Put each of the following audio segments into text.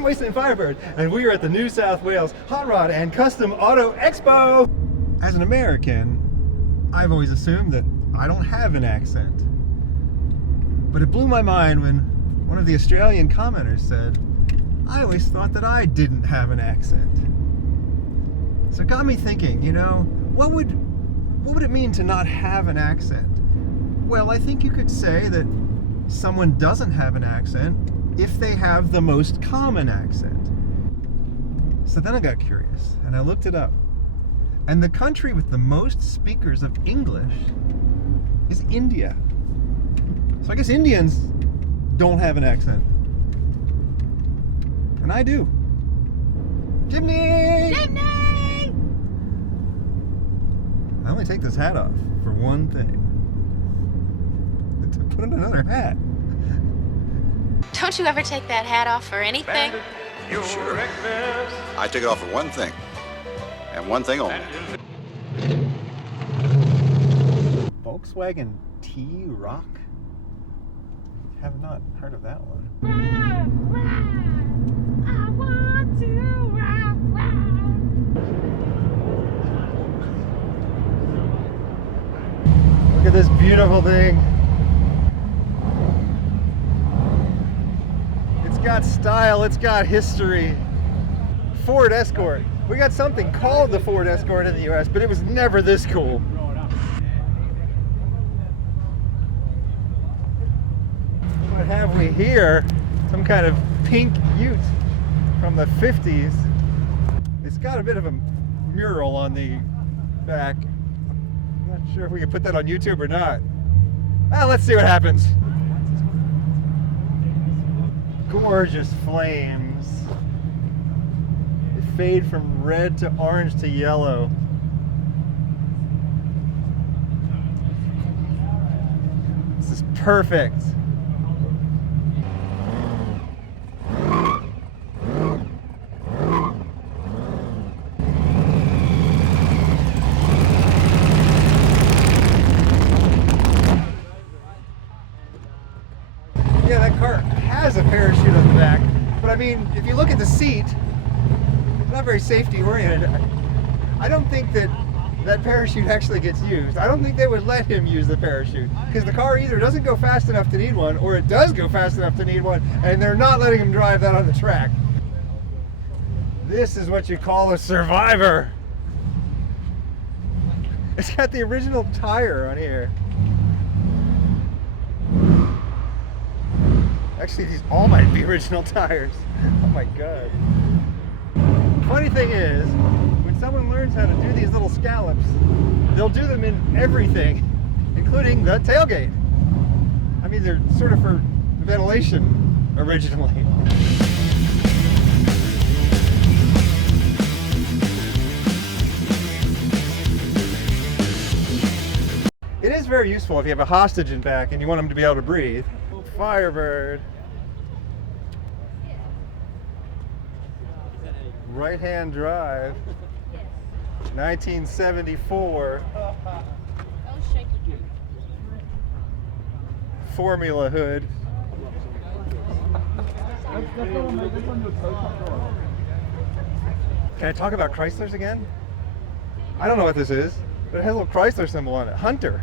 I'm Wasteland Firebird, and we are at the New South Wales Hot Rod and Custom Auto Expo. As an American, I've always assumed that I don't have an accent. But it blew my mind when one of the Australian commenters said, I always thought that I didn't have an accent. So it got me thinking, you know, what would it mean to not have an accent? Well, I think you could say that someone doesn't have an accent if they have the most common accent. So then I got curious and I looked it up. And the country with the most speakers of English is India. So I guess Indians don't have an accent. And I do. Jimny! Jimny! I only take this hat off for one thing. To put on another hat. Don't you ever take that hat off for anything? Sure. I take it off for one thing. And one thing only. Volkswagen T-Rock? Have not heard of that one. I want to rock. Look at this beautiful thing. It's got style, it's got history. Ford Escort. We got something called the Ford Escort in the US, but it was never this cool. What have we here? Some kind of pink Ute from the 50s. It's got a bit of a mural on the back. I'm not sure if we can put that on YouTube or not. Well, let's see what happens. Gorgeous flames. They fade from red to orange to yellow. This is perfect. Yeah, that car has a parachute on the back, but I mean, if you look at the seat, it's not very safety oriented. I don't think that parachute actually gets used. I don't think they would let him use the parachute, because the car either doesn't go fast enough to need one, or it does go fast enough to need one, and they're not letting him drive that on the track. This is what you call a survivor. It's got the original tire on here. Actually, these all might be original tires. Oh my god. Funny thing is, when someone learns how to do these little scallops, they'll do them in everything, including the tailgate. I mean, they're sort of for ventilation originally. It is very useful if you have a hostage in back and you want them to be able to breathe. Firebird. Right-hand drive. 1974. Formula hood. Can I talk about Chryslers again? I don't know what this is, but it has a little Chrysler symbol on it. Hunter.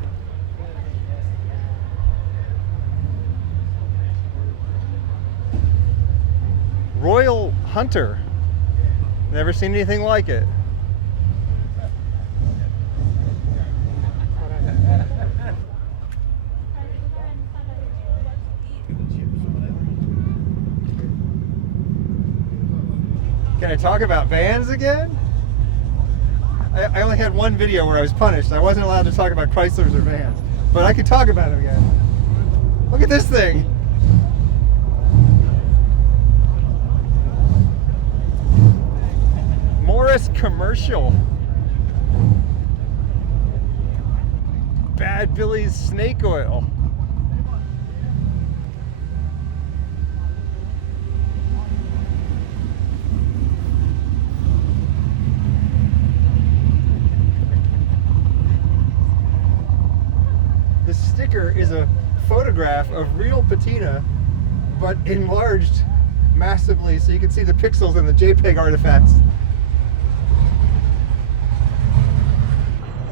Royal Hunter. Never seen anything like it. Can I talk about vans again? I only had one video where I was punished. I wasn't allowed to talk about Chryslers or vans, but I could talk about them again. Look at this thing. Morris Commercial. Bad Billy's Snake Oil. This sticker is a photograph of real Patina, but enlarged massively so you can see the pixels and the JPEG artifacts.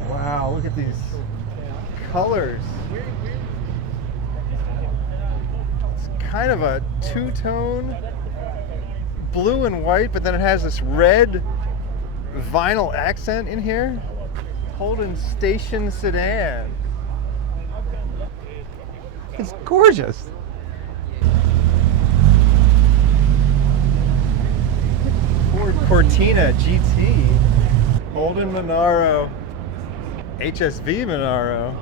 Wow, look at these colors. It's kind of a two-tone blue and white, but then it has this red vinyl accent in here. Holden Station Sedan. It's gorgeous. Ford Cortina GT. Holden Monaro. HSV Maloo.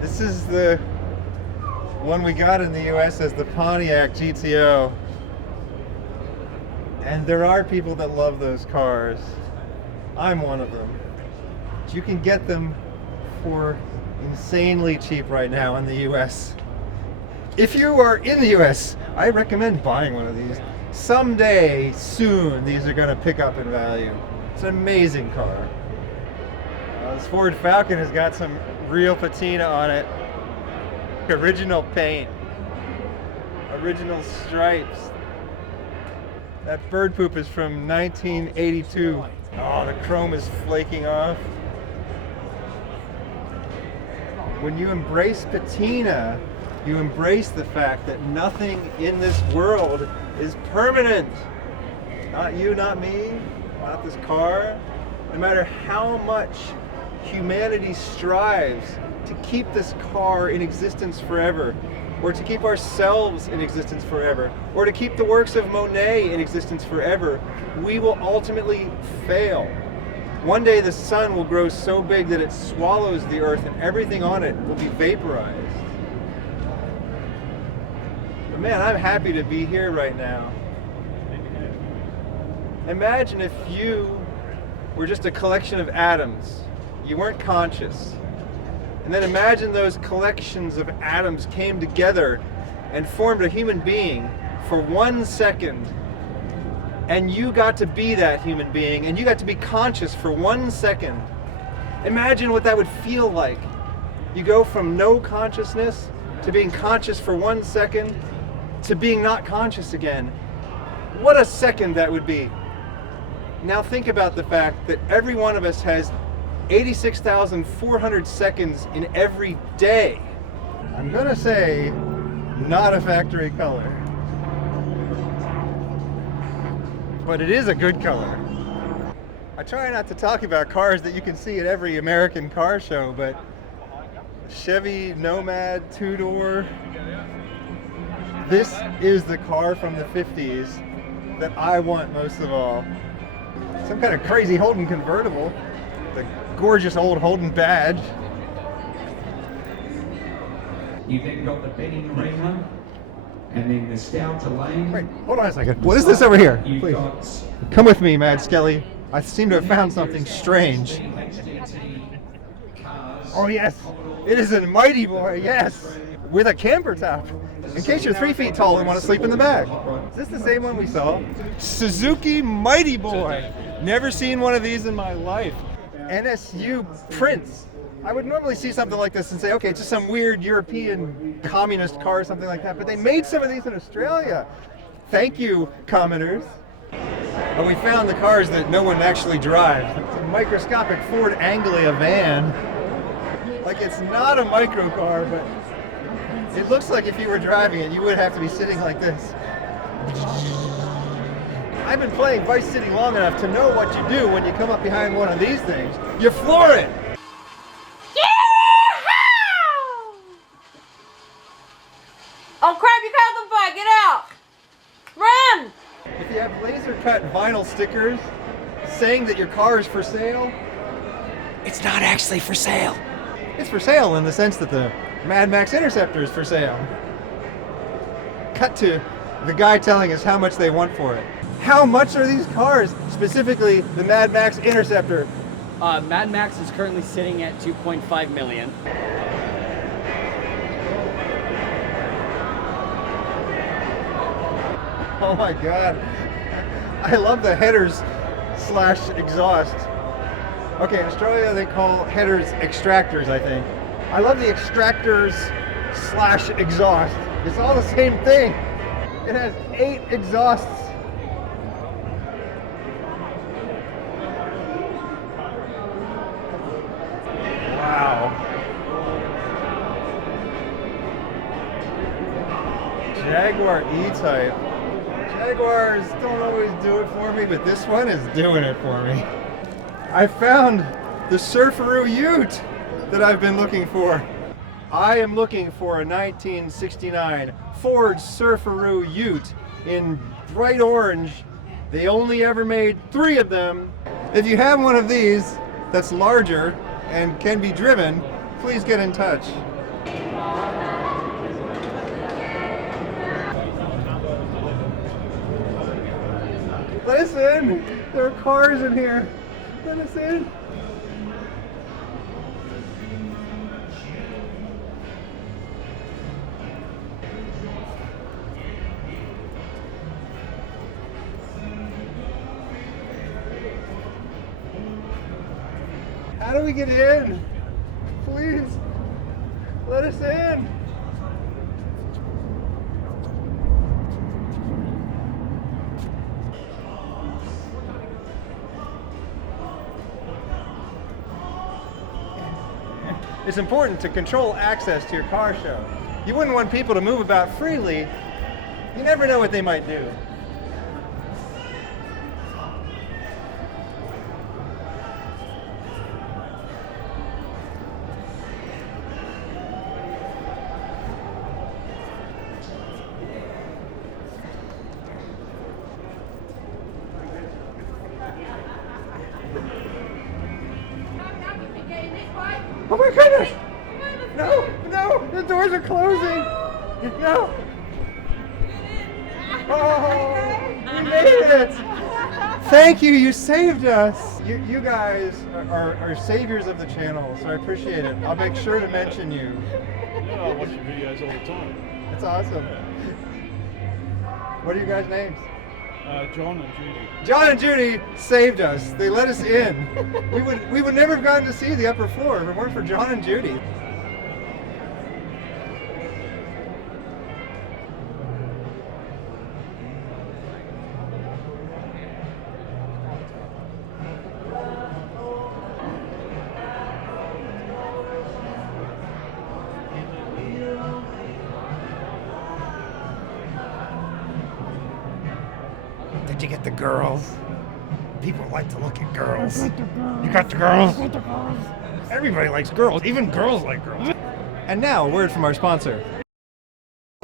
This is the one we got in the US as the Pontiac GTO. And there are people that love those cars. I'm one of them. You can get them for insanely cheap right now in the US. If you are in the US, I recommend buying one of these. Someday, soon, these are going to pick up in value. It's an amazing car. This Ford Falcon has got some real patina on it. Original paint. Original stripes. That bird poop is from 1982. Oh, the chrome is flaking off. When you embrace patina, you embrace the fact that nothing in this world is permanent. Not you, not me, not this car. No matter how much humanity strives to keep this car in existence forever, or to keep ourselves in existence forever, or to keep the works of Monet in existence forever, we will ultimately fail. One day the sun will grow so big that it swallows the earth and everything on it will be vaporized. But man, I'm happy to be here right now. Imagine if you were just a collection of atoms. You weren't conscious. And then imagine those collections of atoms came together and formed a human being for 1 second. And you got to be that human being, and you got to be conscious for 1 second. Imagine what that would feel like. You go from no consciousness to being conscious for 1 second to being not conscious again. What a second that would be. Now think about the fact that every one of us has 86,400 seconds in every day. I'm gonna say not a factory color. But it is a good color. I try not to talk about cars that you can see at every American car show, but Chevy Nomad 2-door, this is the car from the 50s that I want most of all. Some kind of crazy Holden convertible, the gorgeous old Holden badge. You then got the Benning Arena, and then the Stelter Lane. Wait, hold on a second. What is this over here? You've Please. got Come with me, Mad Skelly. I seem to have found something strange. Oh yes, it is a Mighty Boy, yes! With a camper top. In case you're 3 feet tall and want to sleep in the back. Is this the same one we saw? Suzuki Mighty Boy. Never seen one of these in my life. NSU Prince. I would normally see something like this and say, okay, it's just some weird European communist car or something like that, but they made some of these in Australia. Thank you, commoners. But we found the cars that no one actually drives. It's a microscopic Ford Anglia van. Like, it's not a micro car, but it looks like if you were driving it, you would have to be sitting like this. I've been playing Vice City long enough to know what you do when you come up behind one of these things. You floor it! Oh crap, you caught the bike, get out! Run! If you have laser cut vinyl stickers saying that your car is for sale, it's not actually for sale. It's for sale in the sense that the Mad Max Interceptor is for sale. Cut to the guy telling us how much they want for it. How much are these cars, specifically the Mad Max Interceptor? Mad Max is currently sitting at 2.5 million. Oh my god. I love the headers slash exhaust. Okay, in Australia they call headers extractors, I think. I love the extractors slash exhaust. It's all the same thing. It has 8 exhausts. Wow. Jaguar E-Type. Jaguars don't always do it for me, but this one is doing it for me. I found the Surfaroo Ute that I've been looking for. I am looking for a 1969 Ford Surfaroo Ute in bright orange. They only ever made 3 of them. If you have one of these that's larger and can be driven, please get in touch. Let us in. There are cars in here. Let us in. How do we get in? Please, let us in. It's important to control access to your car show. You wouldn't want people to move about freely. You never know what they might do. Oh my goodness! No, no, the doors are closing. No. Oh, we made it! Thank you, you saved us. You guys are saviors of the channel, so I appreciate it. I'll make sure to mention you. Yeah, I watch your videos all the time. That's awesome. What are you guys' names? John and Judy. John and Judy saved us. They let us in. We would never have gotten to see the upper floor if it weren't for John and Judy. Did you get the girls? People like to look at girls. You got the girls? Everybody likes girls. Even girls like girls. And now, a word from our sponsor.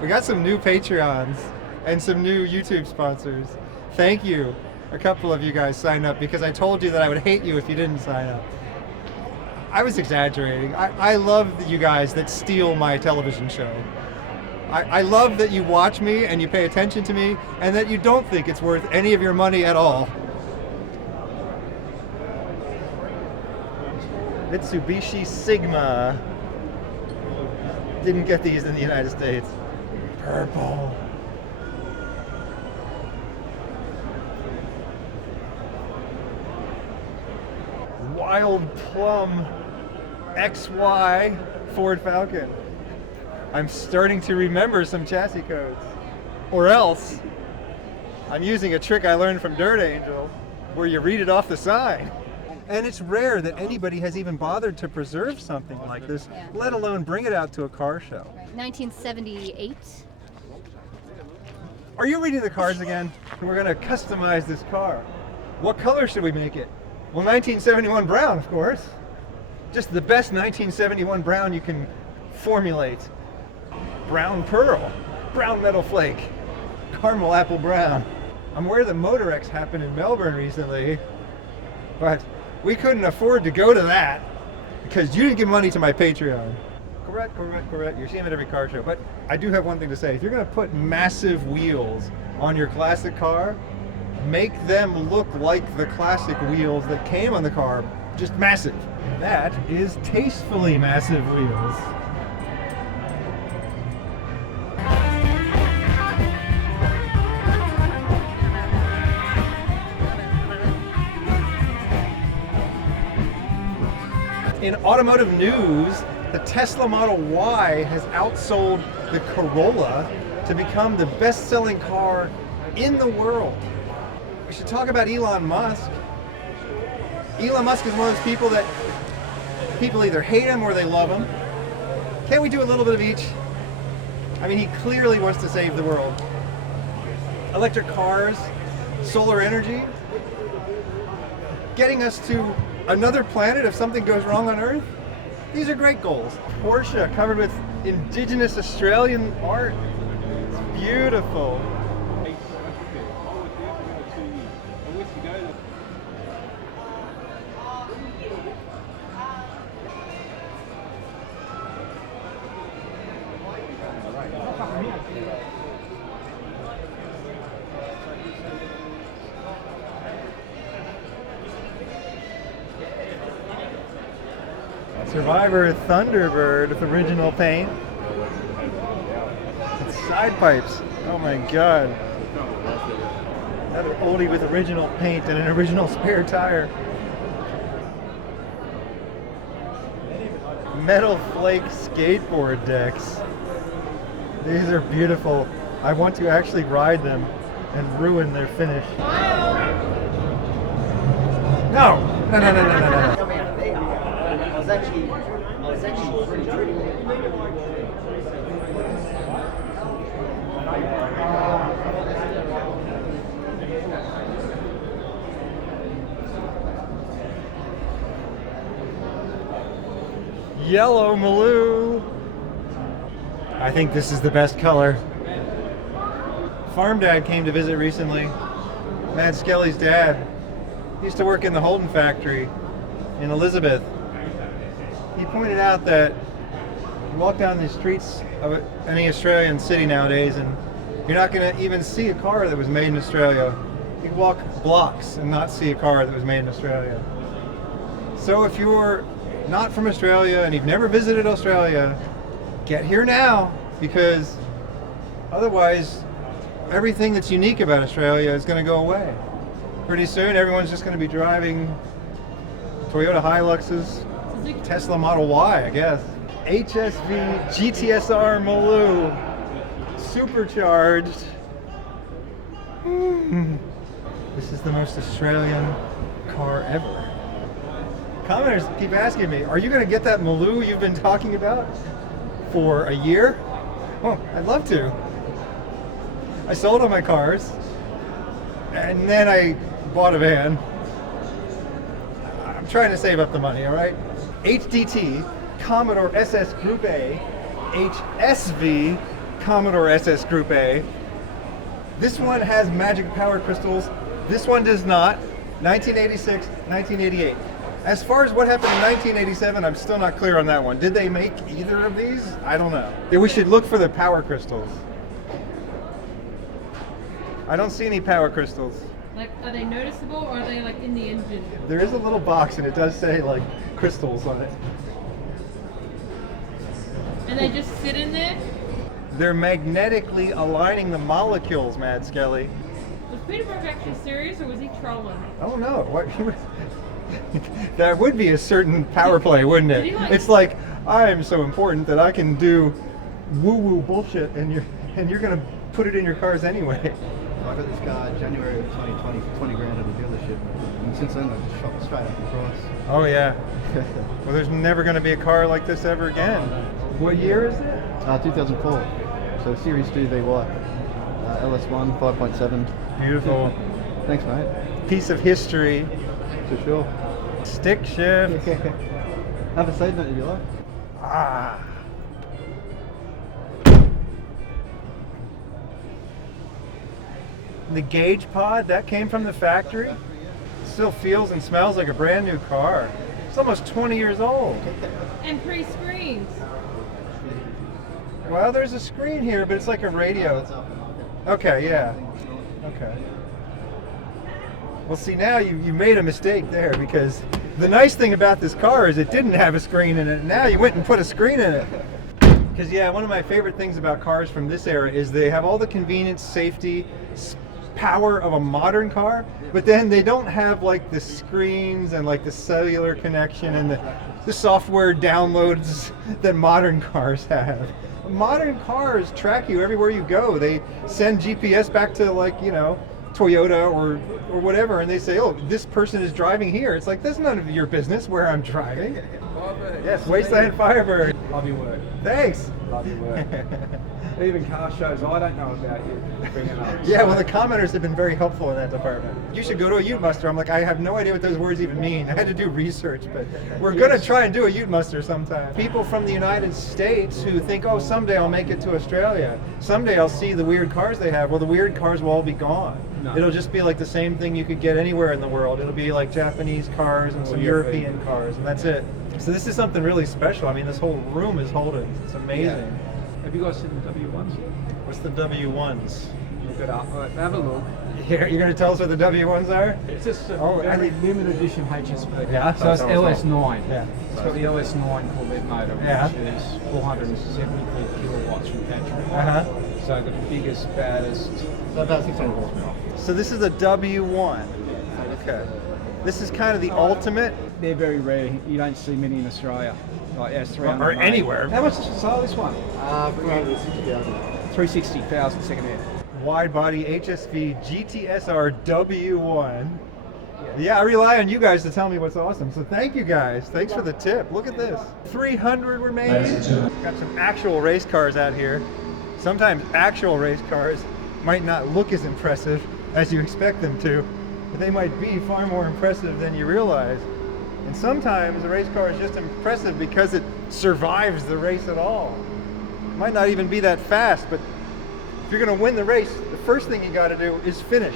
We got some new Patreons and some new YouTube sponsors. Thank you. A couple of you guys signed up because I told you that I would hate you if you didn't sign up. I was exaggerating. I love you guys that steal my television show. I love that you watch me and you pay attention to me and that you don't think it's worth any of your money at all. Mitsubishi Sigma. Didn't get these in the United States. Purple. Wild Plum XY Ford Falcon. I'm starting to remember some chassis codes. Or else, I'm using a trick I learned from Dirt Angel, where you read it off the sign. And it's rare that anybody has even bothered to preserve something like this, let alone bring it out to a car show. 1978. Are you reading the cards again? We're gonna customize this car. What color should we make it? Well, 1971 brown, of course. Just the best 1971 brown you can formulate. Brown pearl, brown metal flake, caramel apple brown. I'm aware that Motorex happened in Melbourne recently, but we couldn't afford to go to that because you didn't give money to my Patreon. Correct. You're seeing it at every car show. But I do have one thing to say. If you're going to put massive wheels on your classic car, make them look like the classic wheels that came on the car, just massive. That is tastefully massive wheels. In automotive news, the Tesla Model Y has outsold the the Corolla to become the best-selling car in the world. We should talk about Elon Musk. Elon Musk is one of those people that people either hate him or they love him. Can't we do a little bit of each? I mean, he clearly wants to save the world. Electric cars, solar energy, getting us to another planet if something goes wrong on Earth. These are great goals. Porsche covered with indigenous Australian art. It's beautiful. Survivor Thunderbird with original paint. It's side pipes. Oh my god. That oldie with original paint and an original spare tire. Metal flake skateboard decks. These are beautiful. I want to actually ride them and ruin their finish. No! No, no, no, no, no, no. I was actually pretty tricky. Yellow Maloo. I think this is the best color. Farm Dad came to visit recently. Mad Skelly's dad. He used to work in the Holden factory in Elizabeth. He pointed out that you walk down the streets of any Australian city nowadays and you're not going to even see a car that was made in Australia. You can walk blocks and not see a car that was made in Australia. So if you're not from Australia and you've never visited Australia, get here now, because otherwise everything that's unique about Australia is going to go away. Pretty soon everyone's just going to be driving Toyota Hiluxes, Tesla Model Y, I guess. HSV GTSR Maloo, supercharged. This is the most Australian car ever. Commenters keep asking me, are you going to get that Maloo you've been talking about for a year? Oh, I'd love to. I sold all my cars, and then I bought a van. I'm trying to save up the money, all right? HDT, Commodore SS Group A, HSV, Commodore SS Group A. This one has magic power crystals. This one does not. 1986, 1988. As far as what happened in 1987, I'm still not clear on that one. Did they make either of these? I don't know. We should look for the power crystals. I don't see any power crystals. Like, are they noticeable or are they like in the engine? There is a little box and it does say like crystals on it. And they just sit in there? They're magnetically aligning the molecules, Mad Skelly. Was Peterbrook actually serious or was he trolling? I don't know. What? That would be a certain power play, wouldn't it? It's like, I am so important that I can do woo-woo bullshit and you're gonna put it in your cars anyway. I got this car January of 2020 for 20 grand at a dealership, and since then I've shot straight up the price. Oh yeah. Well, there's never going to be a car like this ever again. What year is it? 2004. So Series 2 VY. LS1 5.7. Beautiful. Thanks, mate. Piece of history. For sure. Stick shift. Have a seat in it if you like. Ah. The gauge pod, that came from the factory. Still feels and smells like a brand new car. It's almost 20 years old. And pre-screens. Well, there's a screen here, but it's like a radio. Okay, yeah. Okay. Well, see, now you made a mistake there, because the nice thing about this car is it didn't have a screen in it. Now you went and put a screen in it. Because, yeah, one of my favorite things about cars from this era is they have all the convenience, safety, power of a modern car, but then they don't have like the screens and like the cellular connection and the software downloads that modern cars have. modern cars track you everywhere you go. They send GPS back to, like, you know, Toyota or whatever, and they say, oh, this person is driving here. It's like, that's none of your business where I'm driving. Yes, Wasteland Firebird. Love your work. Thanks. Love your work. Even car shows I don't know about you bringing up. Yeah, well, the commenters have been very helpful in that department. You should go to a Ute muster. I'm like, I have no idea what those words even mean. I had to do research, but we're going to try and do a Ute muster sometime. People from the United States who think, oh, someday I'll make it to Australia. Someday I'll see the weird cars they have. Well, the weird cars will all be gone. No. It'll just be like the same thing you could get anywhere in the world. It'll be like Japanese cars and some European cars, and that's it. So this is something really special. I mean, this whole room is holding. It's amazing. Yeah. Have you guys seen the W1s? What's the W1s? Look it up. Right, have a look. You're going to tell us what the W1s are? It's just a very limited edition HSV. Yeah. So it's LS9. Yeah. It's got the LS9 Corvette motor, which is 474 kilowatts from petrol. So the biggest, baddest. So about 600 horsepower. So this is a W1. Okay. This is kind of the ultimate. They're very rare. You don't see many in Australia. Like S300. Or anywhere. How much does it sell this one? 360,000. 360,000 second hand. Wide body HSV GTSR W1. Yeah, I rely on you guys to tell me what's awesome. So thank you guys. Thanks for the tip. Look at this. 300 were made. Got some actual race cars out here. Sometimes actual race cars might not look as impressive as you expect them to, but they might be far more impressive than you realize. And sometimes a race car is just impressive because it survives the race at all. It might not even be that fast, but if you're going to win the race, the first thing you got to do is finish.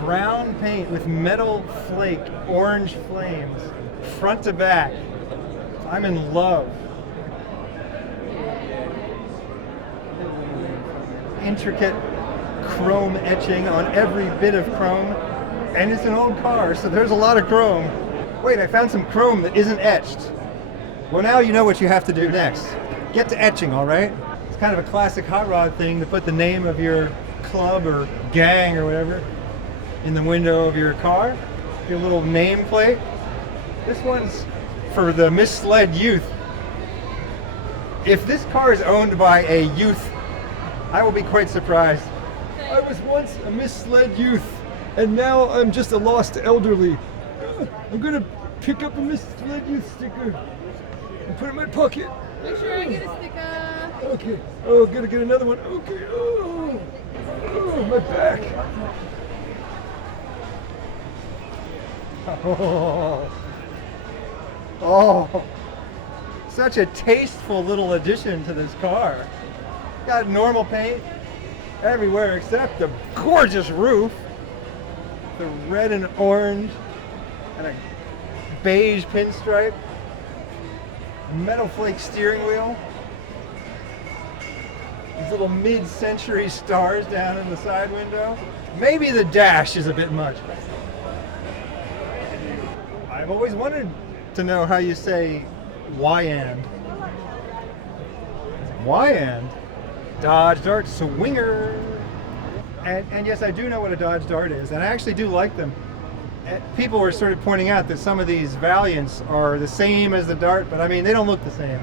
Brown paint with metal flake, orange flames, front to back. I'm in love. Intricate chrome etching on every bit of chrome, and it's an old car, so there's a lot of chrome. Wait, I found some chrome that isn't etched. Well, now you know what you have to do next. Get to etching, all right? It's kind of a classic hot rod thing to put the name of your club or gang or whatever in the window of your car, your little nameplate. This one's for the misled youth. If this car is owned by a youth, I will be quite surprised. I was once a misled youth, and now I'm just a lost elderly. I'm gonna pick up a misled youth sticker and put it in my pocket. Make sure I get a sticker. Okay. Oh, gotta get another one. Okay. Oh, my back. Oh, such a tasteful little addition to this car. Got normal paint everywhere except the gorgeous roof, the red and orange, and a beige pinstripe, metal flake steering wheel, these little mid-century stars down in the side window. Maybe the dash is a bit much. I've always wanted to know how you say Y-and. Y-and. Dodge Dart Swinger. And yes, I do know what a Dodge Dart is, and I actually do like them. People were sort of pointing out that some of these Valiants are the same as the Dart, but I mean, they don't look the same.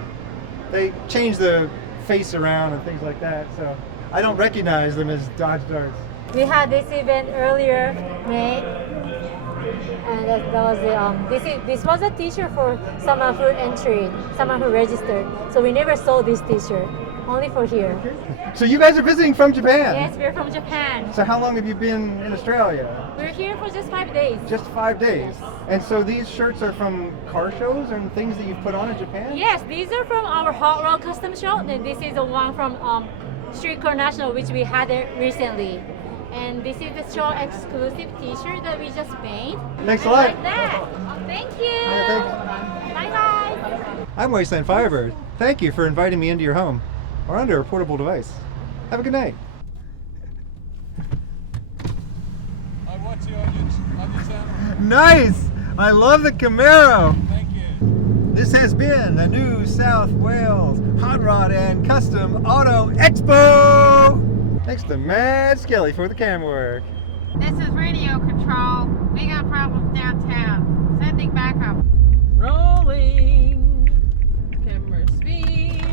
They change the face around and things like that, so I don't recognize them as Dodge Darts. We had this event earlier, May, and that was this was a t-shirt for someone who entered, someone who registered. So we never sold this t-shirt, only for here. So you guys are visiting from Japan? Yes, we're from Japan. So how long have you been in Australia? We're here for just 5 days. Just 5 days? Yes. And so these shirts are from car shows and things that you've put on in Japan? Yes, these are from our Hot Rod Custom Show, and this is the one from Street Car National, which we had recently. And this is the show exclusive t-shirt that we just made. Thanks a lot. Like that. Thank you. Yeah, bye guys. I'm Wasteland Firebird. Thank you for inviting me into your home or under a portable device. Have a good night. I watch you on your channel. Nice! I love the Camaro. Thank you. This has been the New South Wales Hot Rod and Custom Auto Expo. Thanks to Mad Skelly for the cam work. This is radio control. We got problems downtown. Sending backup. Rolling. Camera speed.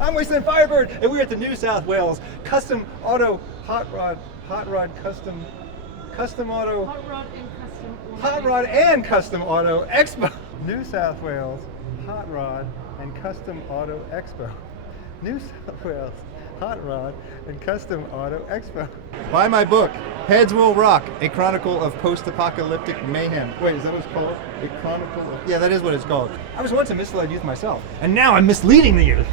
I'm Wasteland Firebird, and we're at the New South Wales Custom Auto Hot Rod Custom Auto Hot Rod and Custom Auto Expo. New South Wales Hot Rod and Custom Auto Expo. New South Wales Hot Rod and Custom Auto Expo. Buy my book, Heads Will Rock, A Chronicle of Post-Apocalyptic Mayhem. Wait, is that what it's called? A Chronicle of... Yeah, that is what it's called. I was once a misled youth myself, and now I'm misleading the youth.